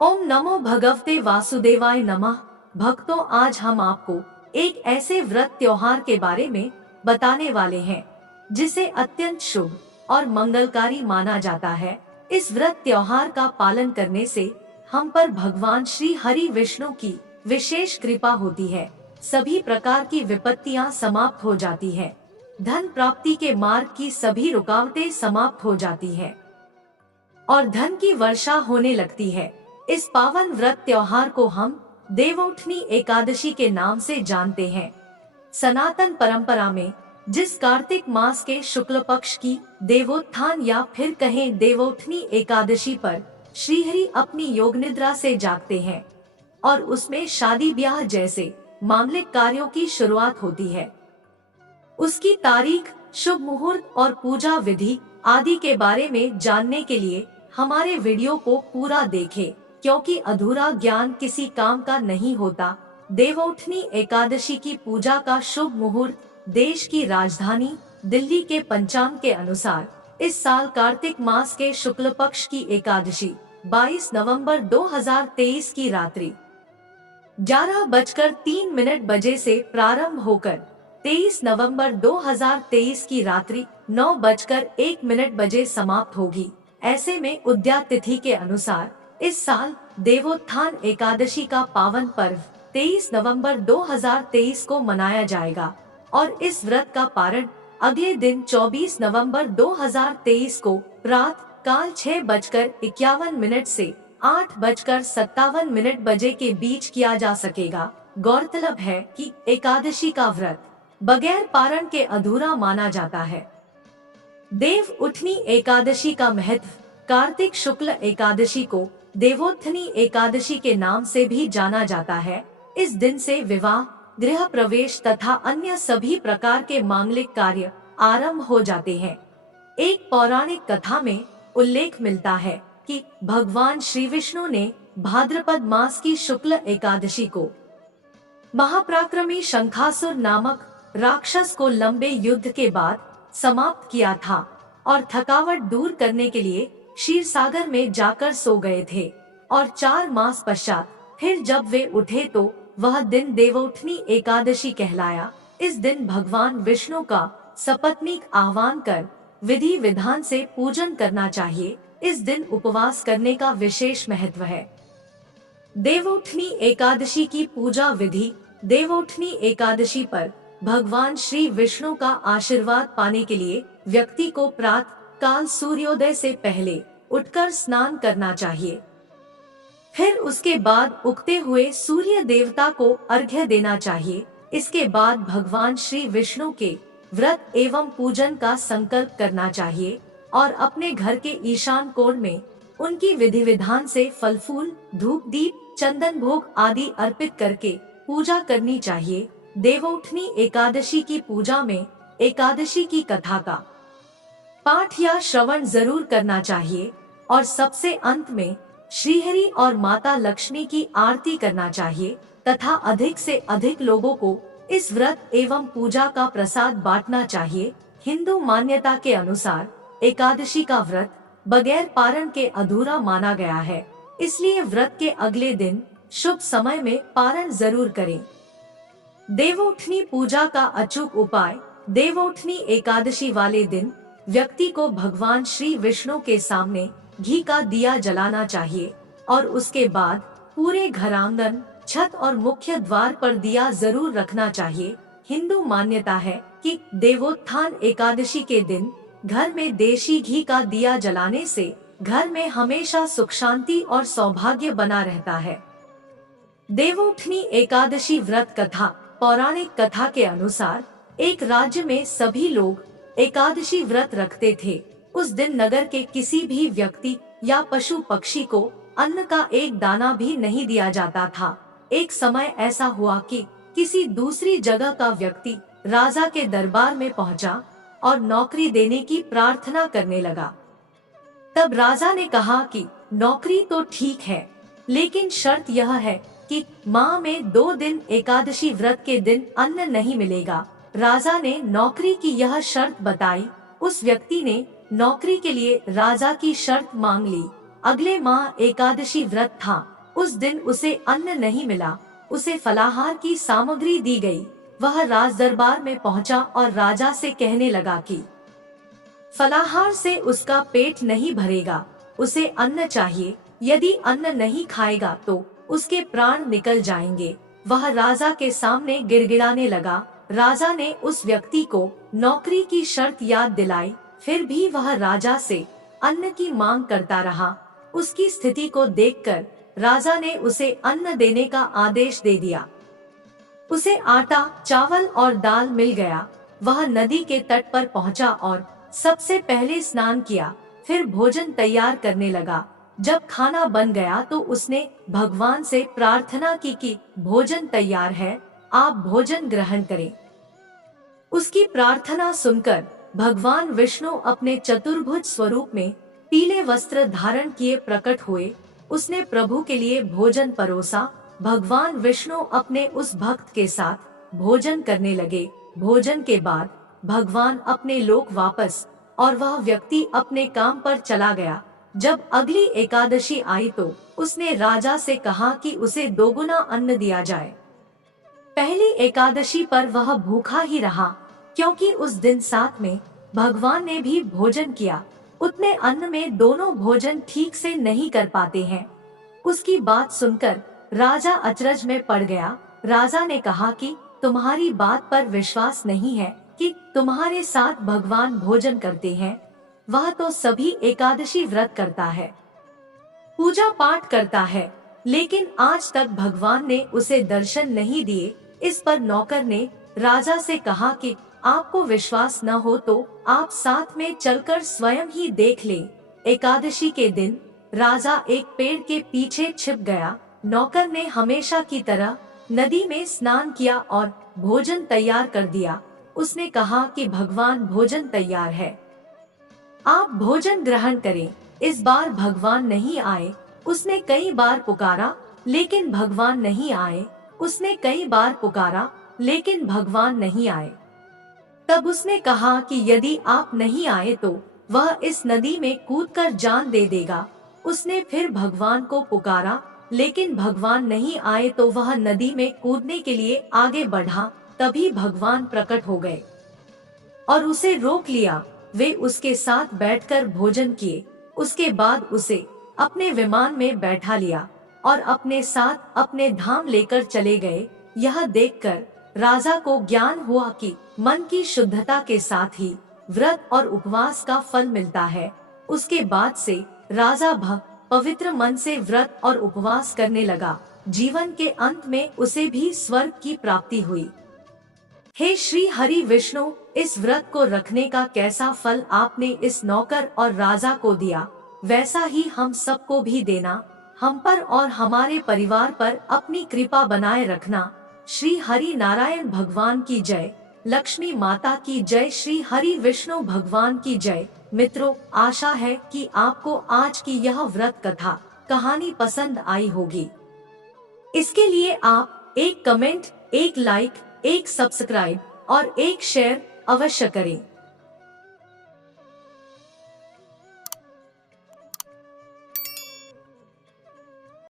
ओम नमो भगवते वासुदेवाय नमः। भक्तों, आज हम आपको एक ऐसे व्रत त्योहार के बारे में बताने वाले हैं जिसे अत्यंत शुभ और मंगलकारी माना जाता है। इस व्रत त्योहार का पालन करने से हम पर भगवान श्री हरि विष्णु की विशेष कृपा होती है। सभी प्रकार की विपत्तियां समाप्त हो जाती है। धन प्राप्ति के मार्ग की सभी रुकावटें समाप्त हो जाती है और धन की वर्षा होने लगती है। इस पावन व्रत त्योहार को हम देवउठनी एकादशी के नाम से जानते हैं। सनातन परंपरा में जिस कार्तिक मास के शुक्ल पक्ष की देवोत्थान या फिर कहें देवउठनी एकादशी पर श्रीहरि अपनी योग निद्रा से जागते हैं और उसमें शादी ब्याह जैसे मांगलिक कार्यों की शुरुआत होती है, उसकी तारीख, शुभ मुहूर्त और पूजा विधि आदि के बारे में जानने के लिए हमारे वीडियो को पूरा देखें, क्योंकि अधूरा ज्ञान किसी काम का नहीं होता। देवउठनी एकादशी की पूजा का शुभ मुहूर्त देश की राजधानी दिल्ली के पंचांग के अनुसार इस साल कार्तिक मास के शुक्ल पक्ष की एकादशी 22 नवंबर 2023 की रात्रि 11:03 से प्रारंभ होकर 23 नवंबर 2023 की रात्रि 9:01 समाप्त होगी। ऐसे में उद्या तिथि के अनुसार इस साल देवोत्थान एकादशी का पावन पर्व 23 नवंबर 2023 को मनाया जाएगा और इस व्रत का पारण अगले दिन 24 नवंबर 2023 को प्रातः काल 6:51 से 8:57 बजे के बीच किया जा सकेगा। गौरतलब है कि एकादशी का व्रत बगैर पारण के अधूरा माना जाता है। देव उठनी एकादशी का महत्व। कार्तिक शुक्ल एकादशी को देवोत्थनी एकादशी के नाम से भी जाना जाता है। इस दिन से विवाह, गृह प्रवेश तथा अन्य सभी प्रकार के मांगलिक कार्य आरंभ हो जाते हैं। एक पौराणिक कथा में उल्लेख मिलता है कि भगवान श्री विष्णु ने भाद्रपद मास की शुक्ल एकादशी को महापराक्रमी शंखासुर नामक राक्षस को लंबे युद्ध के बाद समाप्त किया था और थकावट दूर करने के लिए क्षीर सागर में जाकर सो गए थे और 4 मास पश्चात फिर जब वे उठे तो वह दिन देवउठनी एकादशी कहलाया। इस दिन भगवान विष्णु का सपत्नीक आह्वान कर विधि विधान से पूजन करना चाहिए। इस दिन उपवास करने का विशेष महत्व है। देवउठनी एकादशी की पूजा विधि। देवउठनी एकादशी पर भगवान श्री विष्णु का आशीर्वाद पाने के लिए व्यक्ति को प्रातः काल सूर्योदय से पहले उठकर स्नान करना चाहिए। फिर उसके बाद उगते हुए सूर्य देवता को अर्घ्य देना चाहिए। इसके बाद भगवान श्री विष्णु के व्रत एवं पूजन का संकल्प करना चाहिए और अपने घर के ईशान कोण में उनकी विधि विधान से फल फूल, धूप दीप, चंदन भोग आदि अर्पित करके पूजा करनी चाहिए। देवउठनी एकादशी की पूजा में एकादशी की कथा का पाठ या श्रवण जरूर करना चाहिए और सबसे अंत में श्रीहरि और माता लक्ष्मी की आरती करना चाहिए तथा अधिक से अधिक लोगों को इस व्रत एवं पूजा का प्रसाद बांटना चाहिए। हिंदू मान्यता के अनुसार एकादशी का व्रत बगैर पारण के अधूरा माना गया है, इसलिए व्रत के अगले दिन शुभ समय में पारण जरूर करें। देवउठनी पूजा का अचूक उपाय। देवउठनी एकादशी वाले दिन व्यक्ति को भगवान श्री विष्णु के सामने घी का दिया जलाना चाहिए और उसके बाद पूरे घर, आंगन, छत और मुख्य द्वार पर दिया जरूर रखना चाहिए। हिंदू मान्यता है कि देवोत्थान एकादशी के दिन घर में देशी घी का दिया जलाने से घर में हमेशा सुख शांति और सौभाग्य बना रहता है। देवउठनी एकादशी व्रत कथा। पौराणिक कथा के अनुसार एक राज्य में सभी लोग एकादशी व्रत रखते थे। उस दिन नगर के किसी भी व्यक्ति या पशु पक्षी को अन्न का एक दाना भी नहीं दिया जाता था। एक समय ऐसा हुआ कि किसी दूसरी जगह का व्यक्ति राजा के दरबार में पहुंचा और नौकरी देने की प्रार्थना करने लगा। तब राजा ने कहा कि नौकरी तो ठीक है, लेकिन शर्त यह है कि माह में 2 दिन एकादशी व्रत के दिन अन्न नहीं मिलेगा। राजा ने नौकरी की यह शर्त बताई। उस व्यक्ति ने नौकरी के लिए राजा की शर्त मांग ली। अगले माह एकादशी व्रत था। उस दिन उसे अन्न नहीं मिला। उसे फलाहार की सामग्री दी गई। वह राज दरबार में पहुंचा और राजा से कहने लगा कि फलाहार से उसका पेट नहीं भरेगा, उसे अन्न चाहिए। यदि अन्न नहीं खाएगा तो उसके प्राण निकल जाएंगे। वह राजा के सामने गिड़गिड़ाने लगा। राजा ने उस व्यक्ति को नौकरी की शर्त याद दिलाई, फिर भी वह राजा से अन्न की मांग करता रहा। उसकी स्थिति को देखकर राजा ने उसे अन्न देने का आदेश दे दिया। उसे आटा, चावल और दाल मिल गया। वह नदी के तट पर पहुंचा और सबसे पहले स्नान किया, फिर भोजन तैयार करने लगा। जब खाना बन गया तो उसने भगवान से प्रार्थना की कि भोजन तैयार है, आप भोजन ग्रहण करें। उसकी प्रार्थना सुनकर भगवान विष्णु अपने चतुर्भुज स्वरूप में पीले वस्त्र धारण किए प्रकट हुए। उसने प्रभु के लिए भोजन परोसा। भगवान विष्णु अपने उस भक्त के साथ भोजन करने लगे। भोजन के बाद भगवान अपने लोक वापस और वह व्यक्ति अपने काम पर चला गया। जब अगली एकादशी आई तो उसने राजा से कहा कि उसे दोगुना अन्न दिया जाए। पहली एकादशी पर वह भूखा ही रहा, क्योंकि उस दिन साथ में भगवान ने भी भोजन किया। उतने अन्न में दोनों भोजन ठीक से नहीं कर पाते हैं। उसकी बात सुनकर राजा अचरज में पड़ गया। राजा ने कहा कि तुम्हारी बात पर विश्वास नहीं है कि तुम्हारे साथ भगवान भोजन करते हैं। वह तो सभी एकादशी व्रत करता है, पूजा पाठ करता है, लेकिन आज तक भगवान ने उसे दर्शन नहीं दिए। इस पर नौकर ने राजा से कहा कि आपको विश्वास न हो तो आप साथ में चलकर स्वयं ही देख लें। एकादशी के दिन राजा एक पेड़ के पीछे छिप गया। नौकर ने हमेशा की तरह नदी में स्नान किया और भोजन तैयार कर दिया। उसने कहा कि भगवान भोजन तैयार है, आप भोजन ग्रहण करें। इस बार भगवान नहीं आए। उसने कई बार पुकारा, लेकिन भगवान नहीं आए। उसने कई बार पुकारा, लेकिन भगवान नहीं आए। तब उसने कहा कि यदि आप नहीं आए तो वह इस नदी में कूदकर जान दे देगा। उसने फिर भगवान को पुकारा, लेकिन भगवान नहीं आए तो वह नदी में कूदने के लिए आगे बढ़ा। तभी भगवान प्रकट हो गए और उसे रोक लिया। वे उसके साथ बैठकर भोजन किए। उसके बाद उसे अपने विमान में बैठा लिया और अपने साथ अपने धाम लेकर चले गए। यह देखकर राजा को ज्ञान हुआ कि मन की शुद्धता के साथ ही व्रत और उपवास का फल मिलता है। उसके बाद से राजा पवित्र मन से व्रत और उपवास करने लगा। जीवन के अंत में उसे भी स्वर्ग की प्राप्ति हुई। हे श्री हरि विष्णु, इस व्रत को रखने का कैसा फल आपने इस नौकर और राजा को दिया, वैसा ही हम सबको भी देना। हम पर और हमारे परिवार पर अपनी कृपा बनाए रखना। श्री हरि नारायण भगवान की जय, लक्ष्मी माता की जय, श्री हरि विष्णु भगवान की जय। मित्रों, आशा है कि आपको आज की यह व्रत कथा कहानी पसंद आई होगी। इसके लिए आप एक कमेंट, एक लाइक, एक सब्सक्राइब और एक शेयर अवश्य करें।